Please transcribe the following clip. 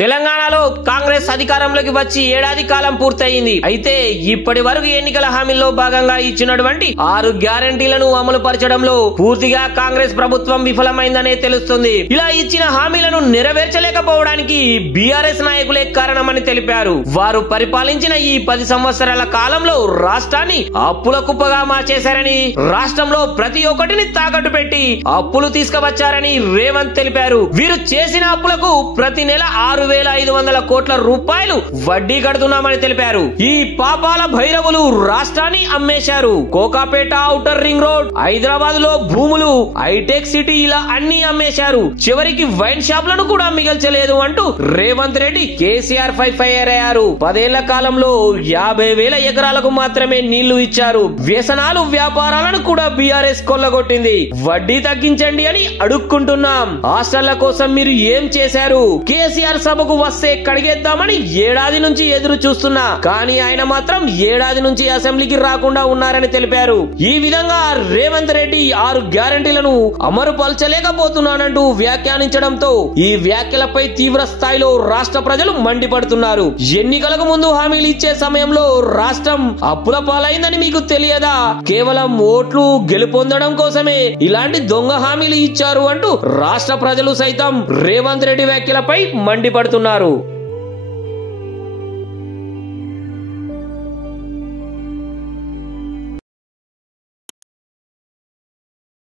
తెలంగాణలో కాంగ్రెస్ అధికారంలోకి వచ్చి ఏడాది కాలం పూర్తయింది. అయితే ఇప్పటి వరకు ఎన్నికల హామీల్లో భాగంగా ఇచ్చినటువంటి 6 గ్యారంటీలను అమలు పరచడంలో పూర్తిగా కాంగ్రెస్ ప్రభుత్వం విఫలమైందనే తెలుస్తుంది. ఇలా ఇచ్చిన హామీలను నెరవేర్చలేకపోవడానికి బీఆర్ఎస్ నాయకులే కారణమని తెలిపారు. వారు పరిపాలించిన ఈ 10 సంవత్సరాల కాలంలో రాష్ట్రాన్ని అప్పుల కుప్పగా మార్చేశారని, రాష్ట్రంలో ప్రతి ఒక్కటిని తాకట్టు పెట్టి అప్పులు తీసుకువచ్చారని రేవంత్ తెలిపారు. వీరు చేసిన అప్పులకు ప్రతి నెల 6,500 కోట్ల రూపాయలు వడ్డీ కడుతున్నామని తెలిపారు. ఈ పాపాల భైరవులు రాష్ట్రాన్ని అమ్మేశారు. Kokapet outer ring road, Hyderabad లో భూములు, హైటెక్ సిటీ ఇలా అన్ని అమ్మేశారు. చివరికి వైన్ షాప్లను కూడా మిగల్చలేదు అంటూ రేవంత్ రెడ్డి కేసీఆర్ పై ఫైర్ అయ్యారు. 10 ఏళ్ల కాలంలో 50,000 ఎకరాలకు మాత్రమే నీళ్లు ఇచ్చారు. వ్యసనాలు, వ్యాపారాలను కూడా బీఆర్ఎస్ కొల్లగొట్టింది. వడ్డీ తగ్గించండి అని అడుక్కుంటున్నాం. హాస్టళ్ల కోసం మీరు ఏం చేశారు? కేసీఆర్ సభకు వస్తే కడిగేద్దామని ఏడాది నుంచి ఎదురు చూస్తున్నా, కానీ ఆయన మాత్రం ఏడాది నుంచి అసెంబ్లీకి రాకుండా ఉన్నారని తెలిపారు. ఈ విధంగా రేవంత్ రెడ్డి 6 గ్యారంటీలను అమలుపరచలేకపోతున్నానంటూ వ్యాఖ్యానించడంతో ఈ వ్యాఖ్యలపై తీవ్ర స్థాయిలో రాష్ట్ర ప్రజలు మండిపడుతున్నారు. ఎన్నికలకు ముందు హామీలు ఇచ్చే సమయంలో రాష్ట్రం అప్పుల పాలైందని మీకు తెలియదా? కేవలం ఓట్లు గెలుపొందడం కోసమే ఇలాంటి దొంగ హామీలు ఇచ్చారు అంటూ రాష్ట్ర ప్రజలు సైతం రేవంత్ రెడ్డి వ్యాఖ్యలపై మండిపడుతున్నారు.